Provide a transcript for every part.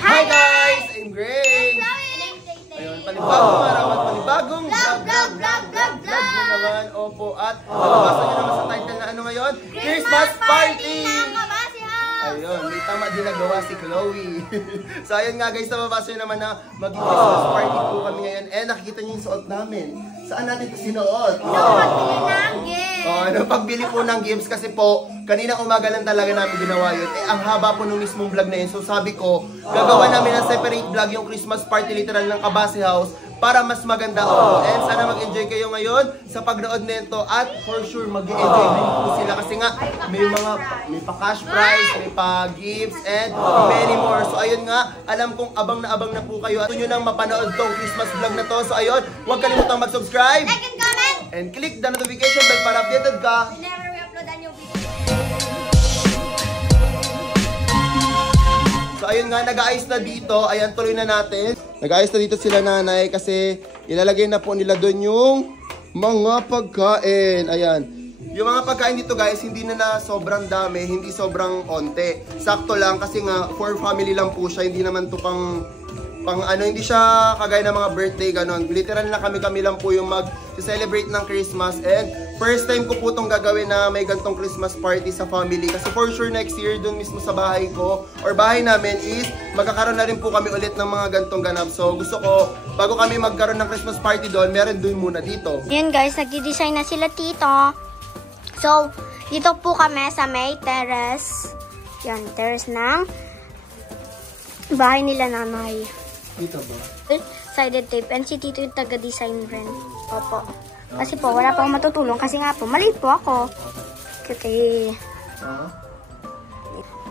Hi guys! I'm Grace! Ayun, panibagong araw at panibagong vlog naman. Opo, at nabasa nyo naman sa title na ano ngayon? Christmas Party! Ayun, may tama din nagawa si Chloe. So ayun nga guys, nababasa nyo naman na mag-Christmas party po kami ngayon. Eh, nakikita nyo yung suot namin. Saan natin ito sinuot? Pagbili po ng games kasi po, kanina umaga lang talaga namin ginawa yun. Eh, ang haba po nung mismong vlog na yun. So sabi ko, gagawa namin ng separate vlog yung Christmas party literal ng Kabase House para mas maganda ako. And sana mag-enjoy kayo ngayon sa pagnood nito at for sure mag-enjoy din po sila kasi nga may pa cash prize, may pa gifts and many more. So ayun nga, alam kong abang na po kayo at gusto nyo nang mapanood tong Christmas vlog na to. So ayun, huwag kalimutang mag-subscribe, like and comment, and click the notification bell para updated ka whenever we upload a new video. So ayun nga, nag-aayos na dito. Ayan, tuloy na natin. Nag-aayos na dito sila nanay kasi ilalagay na po nila doon yung mga pagkain. Ayan. Yung mga pagkain dito guys, hindi na sobrang dami, hindi sobrang onte. Sakto lang kasi nga for family lang po siya, hindi naman to pang ano, hindi siya kagaya ng mga birthday ganon. Literal na kami lang po yung mag-celebrate ng Christmas. And first time ko po itong gagawin na may gantong Christmas party sa family. Kasi for sure next year dun mismo sa bahay ko or bahay namin is magkakaroon na rin po kami ulit ng mga gantong ganap. So gusto ko, bago kami magkaroon ng Christmas party doon, meron doon muna dito. Yan guys, nagdi-design na sila tito. So, dito po kami sa may terrace. Yan, terrace ng bahay nila nanay. Dito ba? Sided tape. And si tito yung taga-design rin. Opo. Kasi po, wala pa akong matutulong. Kasi nga po, maliit po ako. Okay.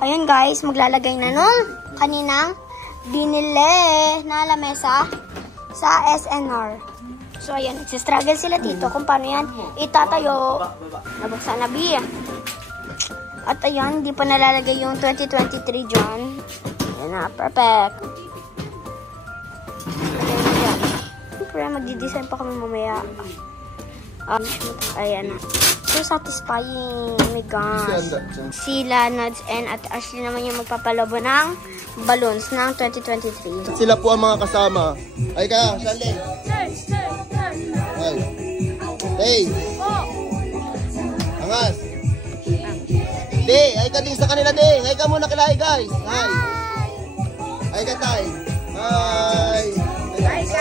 Ayun guys, maglalagay na nun kaninang binili na lamesa sa SNR. So ayan, nagsistruggle sila dito kung paano yan itatayo. Nabuksan na B. At ayan, hindi pa nalalagay yung 2023 dyan. Ayan na, perfect. Siyempre, magdi-design pa kami mamaya. Ayan na. So satisfying. Oh my gosh. Sila, Nads, and at Ashley naman yung magpapalobo ng balloons ng 2023. Sila po ang mga kasama. Ay ka, Shanley. Ay. Hey. Angas. Day, ay ka din sa kanila, Day. Ay ka muna kila, guys. Hi. Ay ka, Tay. Hi. Hi, guys.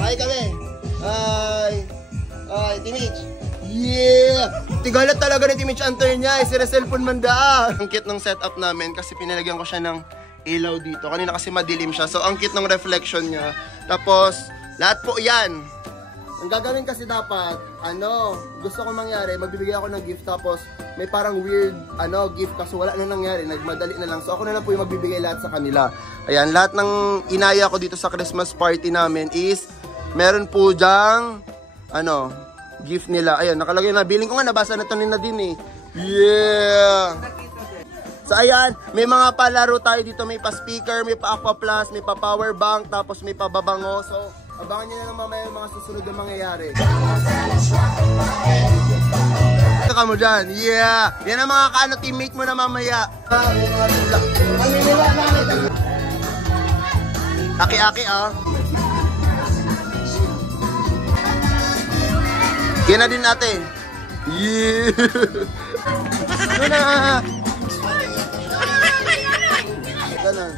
Hi kami. Hi. Hi, Timich. Yeah! Tigalat talaga ni Timich ang turn niya. Sira cellphone man da. Ang cute ng setup namin kasi pinalagyan ko siya ng ilaw dito. Kanina kasi madilim siya. So, ang cute ng reflection niya. Tapos, lahat po yan. Ang gagawin kasi dapat, gusto ko mangyari, magbibigay ako ng gift tapos may parang weird, gift kasi wala na nangyari, nagmadali na lang. So ako na lang po yung magbibigay lahat sa kanila. Ayan, lahat ng inaya ko dito sa Christmas party namin is, meron po dyang, gift nila. Ayan, nakalagay na, billing ko nga, nabasa na ito nila din eh. Yeah! So ayan, may mga palaro tayo dito, may pa-speaker, may pa-aqua plus, may pa-power bank, tapos may pa-babango. So, abangan nyo na lang mamaya yung mga susunod na mangyayari. Saka mo dyan. Yeah! Yan ang mga teammate mo na mamaya. Aki-aki Yan na din natin. Yeah! Ano na? Ganon.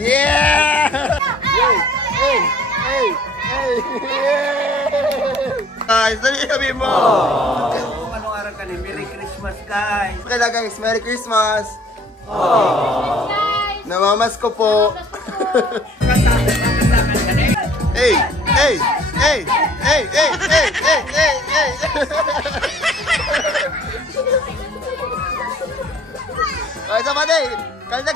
Yeah! Guys, dali sabi mo. Anong araw ka ni? Merry Christmas, guys. Okay na guys, Merry Christmas. Namamas ko po. Hey! Hey! Hey! Hey! Hey! Hey! Hey! Hey! Hey! Ay, sa pati! Kalda.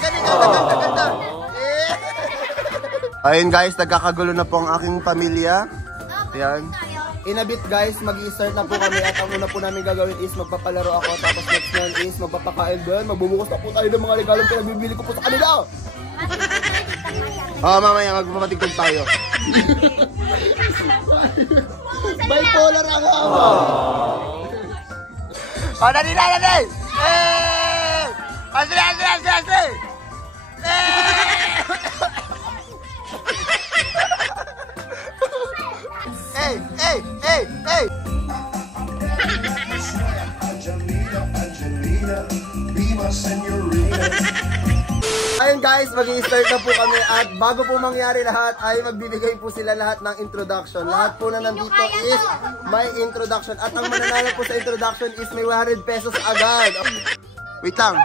Ayun guys, nagkakagulo na po ang aking pamilya. Ayan. In a bit guys, mag-i-start na po kami at ang una po namin gagawin is magpapalaro ako. Tapos next one is magpapakain doon. Magbubukas na po tayo ng mga regalong pinagbibili ko po sa kanila. Mamaya magpapatigtog tayo. Bipolar ang ama. O, dali! Eh! Asli! Hey! Ayun guys, mag-i-start na po kami at bago po mangyari lahat ay magbibigay po sila lahat ng introduction. Lahat po na nandito is may introduction at ang mananalo po sa introduction is may 100 pesos agad. Wait lang.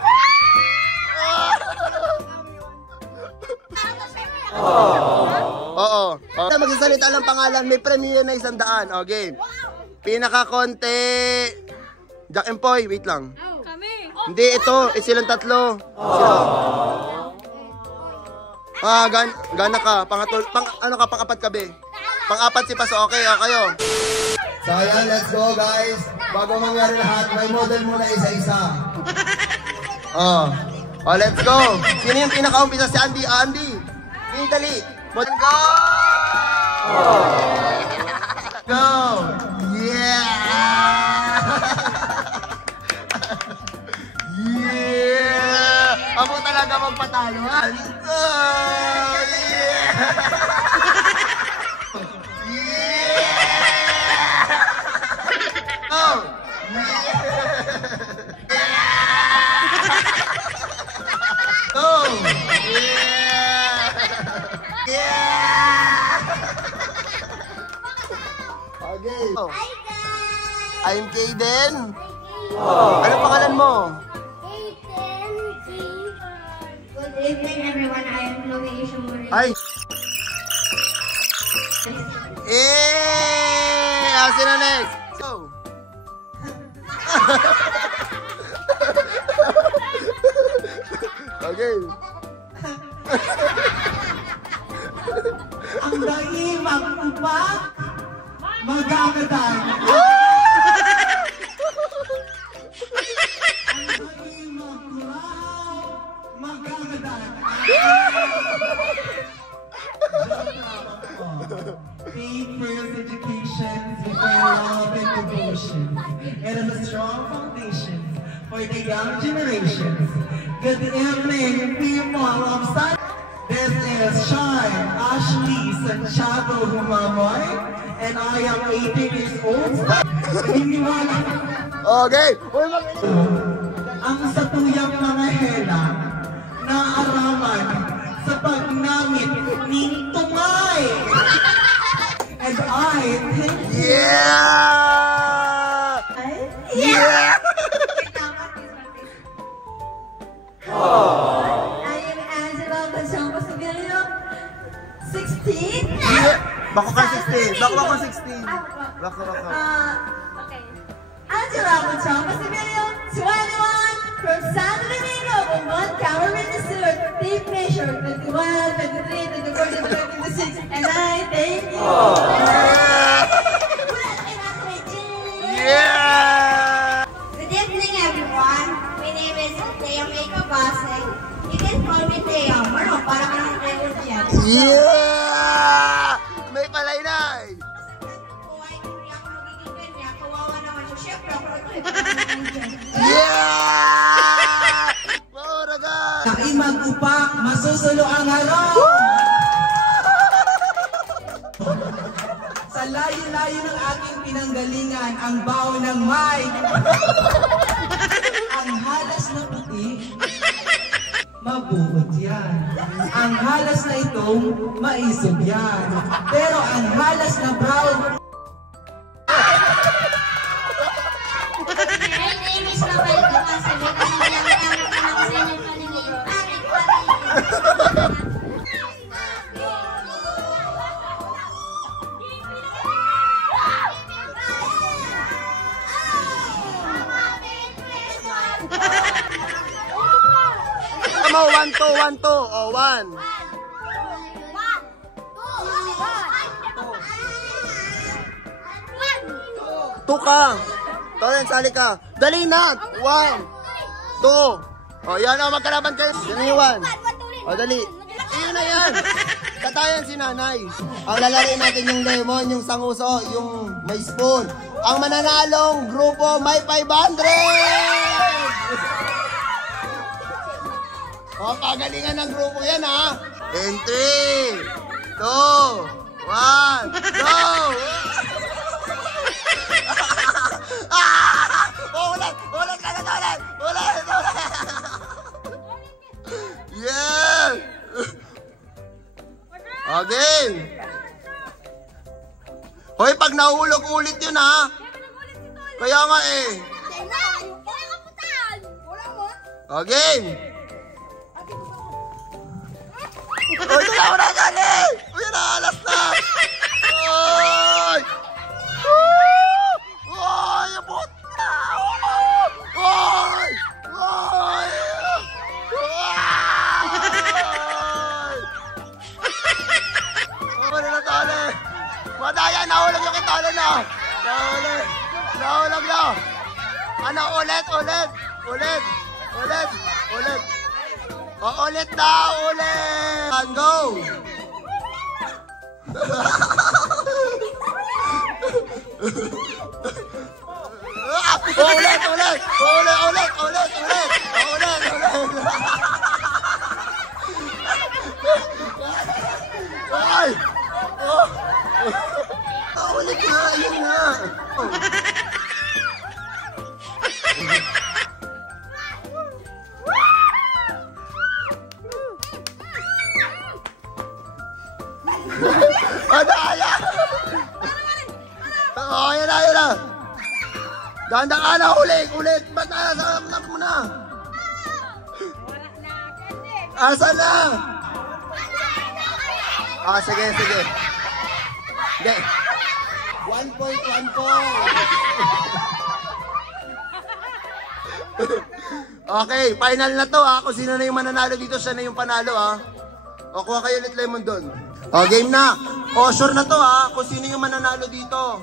Oo. Magsasalita lang pangalan, may premium na 100. Okay. Pinaka-konti. Jack and Poy, wait lang. Kami. Hindi, ito. Silang tatlo. Gana ka. Pang-apat ka, be. Pang-apat si Paso. Okay, kayo. So, ayan, let's go, guys. Bago mangyari lahat, may model muna isa-isa. Let's go. Sino yung pinaka-umpisa? Si Andy. Andy. Dali. Model, go! Go! Yeah! Yeah! Ako talaga magpatalo. Go! Yeah! Yeah! Go! Go! Yeah! Okay. Hi guys! I'm Kaden. Ano pangalan mo? Kaden G. Good evening everyone. I am Chloe Ishimori. Ay! Sino next? Go! Okay. Ang daimang upak, magagadan. Ang daimang kulaw, magagadan. Faith, prayers, education, divine love and devotion. It is a strong foundation for the young generations. Good evening, people of Sun. This is Shine Ashley Santiago Humamoy, and I am 18 years old. Iniwala Okay. ang satuyang mga hela na araman sa pagnamit ng tungay. And I thank you. Yeah! Yeah! I am Angela Bachongo Sibilio, 16. Bako ka 16. Bako 16. Bako. Okay. Angela Bachongo Sibilio, 21, from Santo Domingo, Beaumont, Camarines Sur, tape measure, 21, 23, 24, 26, and I thank you. Yeah! Good evening everyone. My name is Thea Meiko Baseng. You can call me Thea. Para ka ng Thea dyan. Yeah! May palaynay! Yeah! Mauragan! Kain mag-upak, masusulo ang harap. Sa layo-layo ng aking pinanggalingan, ang baon ng mic. Ang halas na puti, mabuot yan. Ang halas na itong maisog yan. Pero ang halas na brown, My name is Rafael Dumasel. Come on, 1, 2, 1, 2. Oh, 1. 2 ka. Toren, sali ka. Dali na. 1, 2. Oh, yan o, magkalaban kayo. Yan yung 1. Oh, dali. Iyon na yan. Katayan si nanay. Ang lalaroin natin yung lemon, yung sanguso, yung may spoon. Ang mananalong grupo may 500! O, pagalingan ng grupo yan, ha? In 3, 2, 1, go! Ulit! Ulit! Ulit! Ulit! Yeah! Again! Hoy, pag nahulog ulit yun, ha? Kaya nga eh. Again! Uy, ito na ako nagali! Uy, naalas na! Uy! Uy! Abot na! Uy! Uy! Uy! Na tali! Madaya, nahulog yung kitali na! Nahulog! Nahulog na! Ano, ulit, ulit! Ulit! Ulit! Ulit! Ulit na! Ulit! And go! Ulit! Ulit! Ulit! Ulit! Ulit! Ulit! Ulit! Ulit! Ay! Ulit na! Ayun na! Madaya! Oo, yan na, yan na! Gandang ana, ulit! Ulit! Ba't nasa mo na? Asa na? Ah, sige, sige. Hindi. 1.1 po. Okay, final na to, ha? Kung sino na yung mananalo dito, siya na yung panalo, ha? O, kuha kayo ulit lemon doon. O, game na. O, sure na to, ha? Kung sino yung mananalo dito.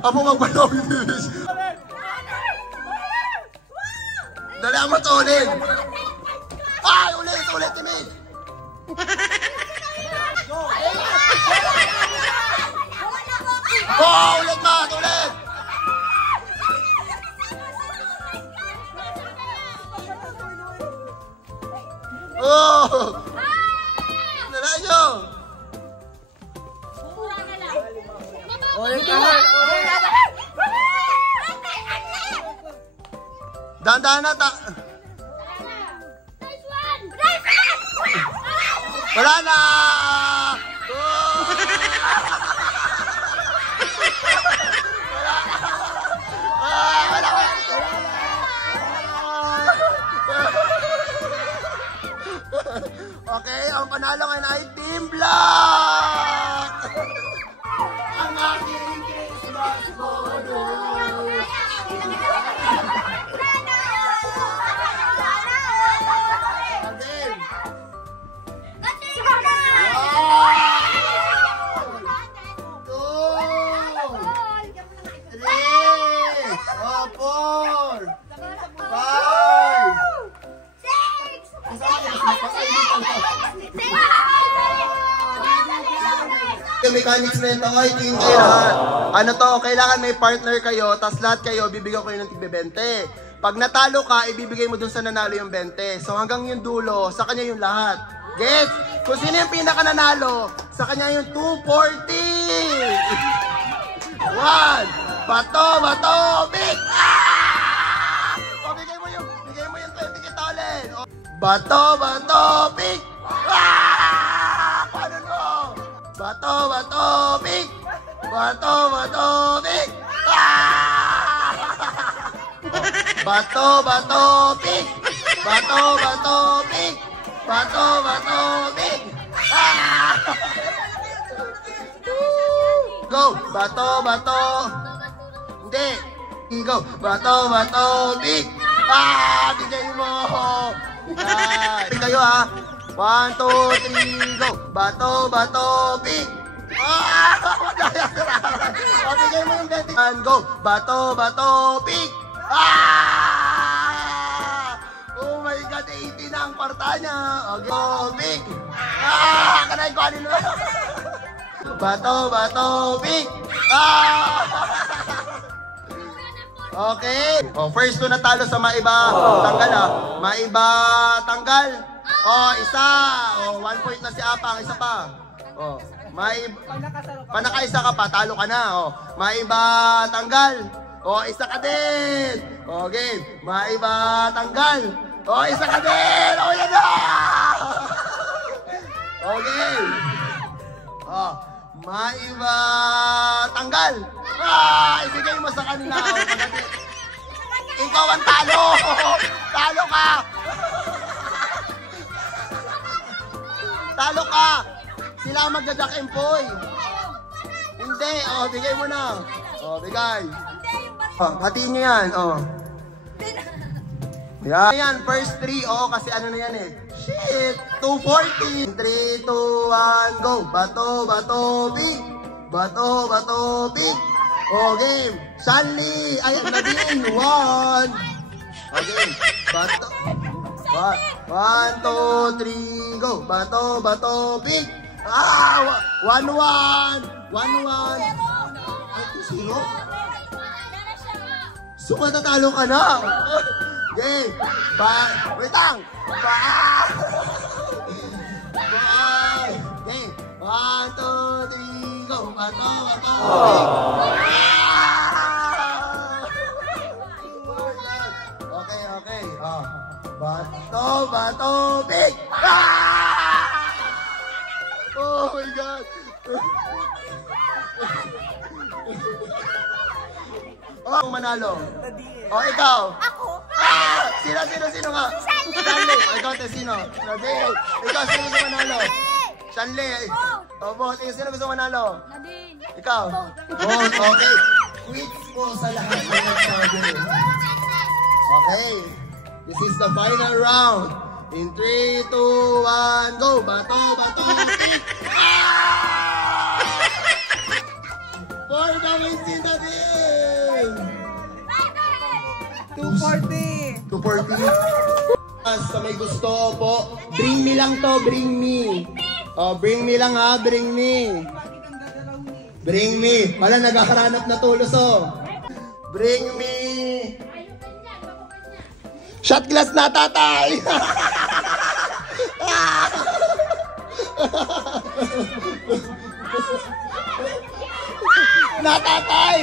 Amo magpanolis. Dali mo to ulit. Ay, ulit, ulit, timid. Oh, ulit, Mat, ulit. Oh! Dala nyo! Ulit na! Dahan-dahan na ta... Wala na! Wala na! Okay, ang panalo ngayon ay Team Black! Ang aking Christmas bonus! Mechanics na ito, ay team kayo lahat. Ano to, kailangan may partner kayo, tas lahat kayo, bibigyan ko yun ng tig-20. Pag natalo ka, ibibigay mo dun sa nanalo yung 20. So hanggang yung dulo, sa kanya yung lahat. Get? Kung sino yung pinaka nanalo, sa kanya yung 240. 1, bato, bato, big! Ah! O, bigay mo yung 20 kitolin. Bato, bato, big! Ah! Paano mo? Bato, bato, big! Bato, bato, big! Ah! Bato, bato, big! Bato, bato, big! Bato, bato, big! Ah! Go! Bato, bato! Hindi! Go! Bato, bato, big! Ah! Bigay mo! Bigay kayo, ha! 1, 2, 3, go! Bato, bato, big! Ah! Bigay mo yung 20. And go! Bato, bato, big! Ah! Oh my God! 80 na ang parta niya! Okay. Go, big! Kanay ko ano naman. Bato, pick. Okay. Oh, first to natalo sa maiba. Tanggal Maiba, tanggal. Oh, isa. Oh, 1 point na si Apang. Isa pa. Oh, panakaisa ka pa. Talo ka na. Oh, maiba, tanggal. Oh, isa ka din. Oh, game. Maiba, tanggal. Oh, isa ka din. Oh, yan na. Okay. Oh, maiba, tanggal. Ibigay mo sa kanila. Ikaw ang talo. Talo ka. Talo ka. Sila ang magda-jack and poy. Hindi. Oh, bigay mo na. Oh, bigay. Oh, hatiin nyo yan. Oh. Yan, first 3. Oo, kasi ano na yan eh. Shit! 240! 3, 2, 1, go! Bato, pick! Bato, pick! O, game! Shanley! Ay, Nadine! 1! O, game! Bato! 1, 2, 3, go! Bato, pick! 1, 1! 1, 1! Ay, sino? So, matatalo ka na! Okay, wait lang. Okay, 1, 2, 3, go. Bato. Okay. Bato, pick. Oh my God. Oh, manalo. Oh, ikaw. Ako? Sino nga? Shanley. Ikaw, sino? Nadine. Ikaw, sino gusto manalo? Shanley. Oh, boss. Sino gusto manalo? Nadine. Ikaw? Boss, okay. Quits po sa lahat ng nagsabi. Okay. This is the final round. In 3, 2, 1, go. Bato, pick. For the win, si Nadine. 240. Sa may gusto po, bring me lang to, bring me. Oh, bring me lang ha, bring me. Bring me. Wala, nagkakaranap na tulos oh. Bring me. Shot glass na, tatay. Natatay.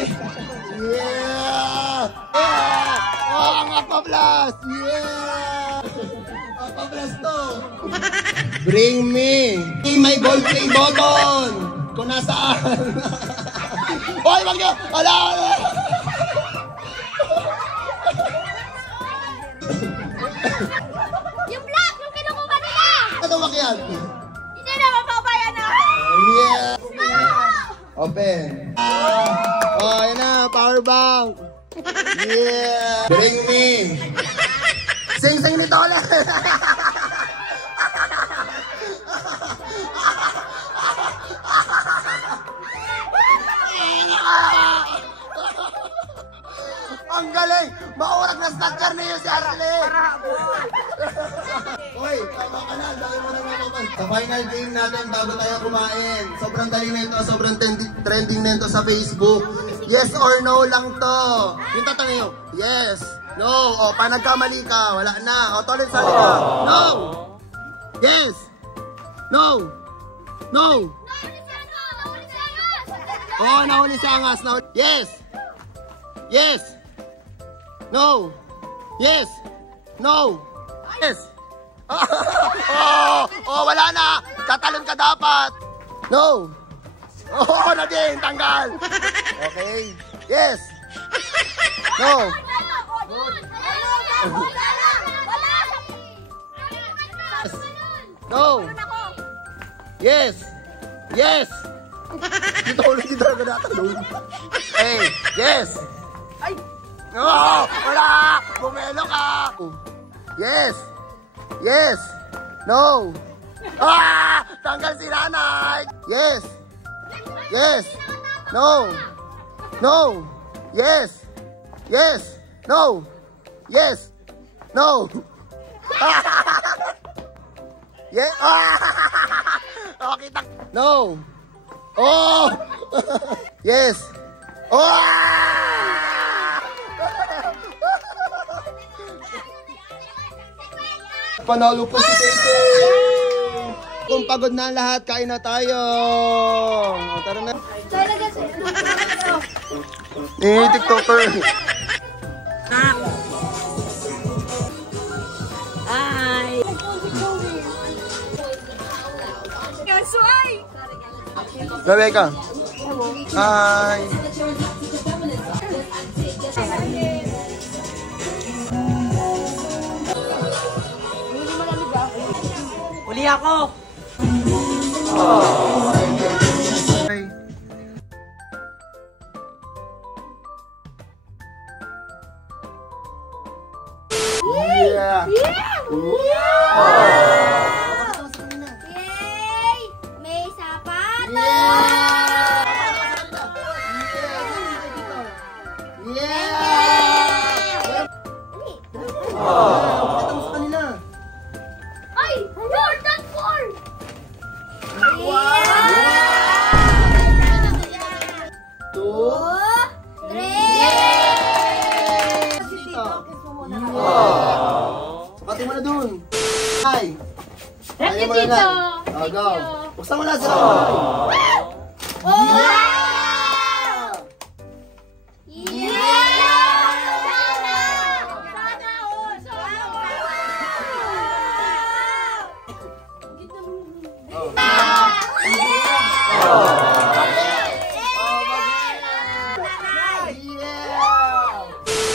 Yeah. Oh, ang Aquablast! Yeah! Aquablast to! Bring me! My gold play button! Kung nasaan! Hoy, wag nyo! Wala! Yung black! Yung kinukuha nila! Ito makiyan! Hindi na mapapayan na! Yeah! Open! Oh, yun na! Power bank! Yeah! Bring me! Sing-sing nito ulit! Ang galing! Maurag na snatcher niyo si Arley! Hoy, tama ka na. Dahil mo na naman. Sa final game natin, bago tayo kumain. Sobrang dali na ito. Sobrang trending na ito sa Facebook. Yes or no lang to. Yung tatanggay nyo. Yes. No. O, pa nagkamali ka. Wala na. O, tolit sa ka. No. Yes. No. No. Oh, nahuli si Angas. Yes. Yes. No. Yes. No. Yes. Wala na. Tatalon ka dapat. No. Nadine, tanggal. Okay. Yes. No. No. Yes. Yes. Dito ulit, dito ka natalon. Hey, yes. Ay. No, wala. Bumelo ka. Yes. Yes. No. Tanggal si nanay. Yes. Yes. No. No. Yes. Yes. No. Yes. No. Yeah. Oh, kita. No. Oh! Yes. Oh! Panalo po si Tete. Kung pagod na ang lahat, kain na tayo. O, tara na. TikToker. Hi! Gabi ka. Hi. Uli ako! Hi. Yeah. Yay! May sapatos! Yeah! Pakita mo sa kanila. Ay! Jordan 4! Two. 3! Dito. Pati mo na dun. Hi. Ayaw mo na na. Oh, go. Buksan mo na sila.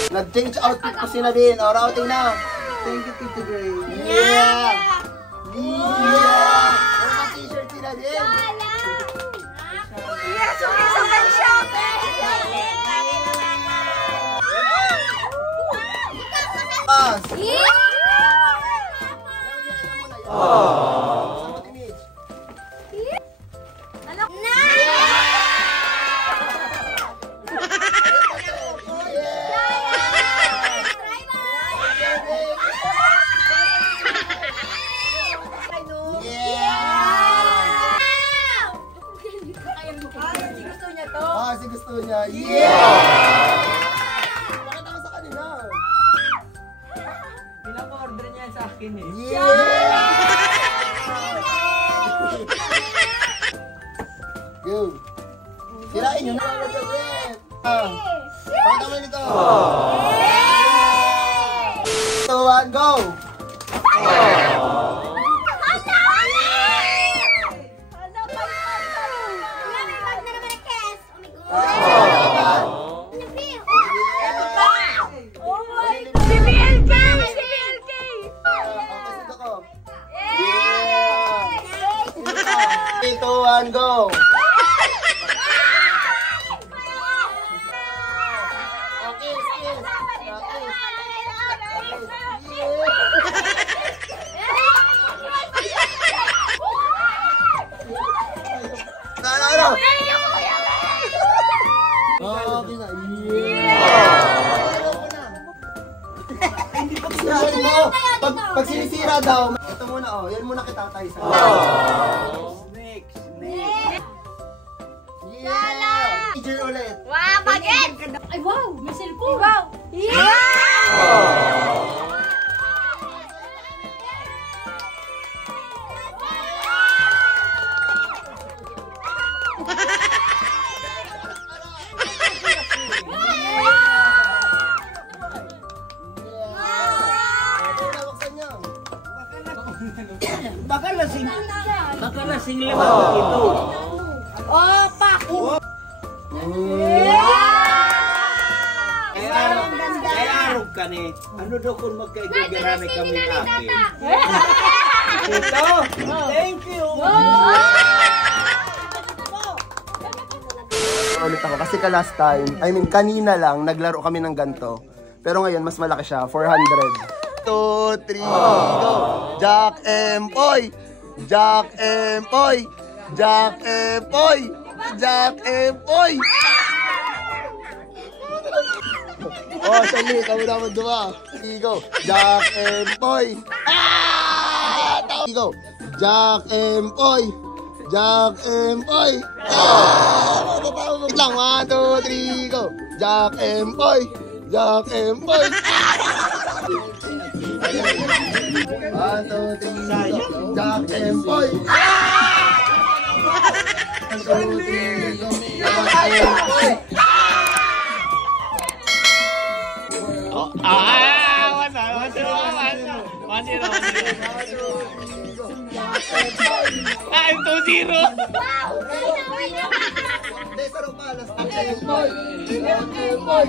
Nag-change outfit po sila din. O, routing na. Thank you, Tito Gray. Yeah! Yeah! May t-shirt sila din. Pas! Kasi gusto niya. Yeah! Pakita ko sa kanila. Pinaka-order niya sa akin eh. Yeah! Go! Sirain nyo na. Pakita mo nito. 2, 1, go! Yeah! 3, 2, 1, go! Okay, skills. Ano? Okay na. Sirain mo. Pag sinisira daw, ito muna oh. Yan muna kita tayo sa Next. Yeah! Teacher ulit. Wow, bagay! Ay, wow! May cellphone! Wow! Baka lasing laman ito. Opa! Kaya araw ka ni. Ano daw kung magkaibigan kami ate? Ito. Thank you. Ulit ako kasi last time, kanina lang naglaro kami ng ganto. Pero ngayon mas malaki siya, 400. 2, 3, go! Jack Empoy! Jack Empoy! Jack Empoy! Jack Empoy! Oh, sali, kami naman duma. Go! Jack Empoy! Ah! Go! Jack Empoy! Jack and Boy. Wait lang, 1, 2, 3, go. Jack and Boy. Jack and Boy. 1, 2, 3, go. Jack and Boy. 1, 2, 3, go. Jack and Boy. I'm 2-0. Hindi, sarap pa. Last time. Jack and Boy. Jack and Boy.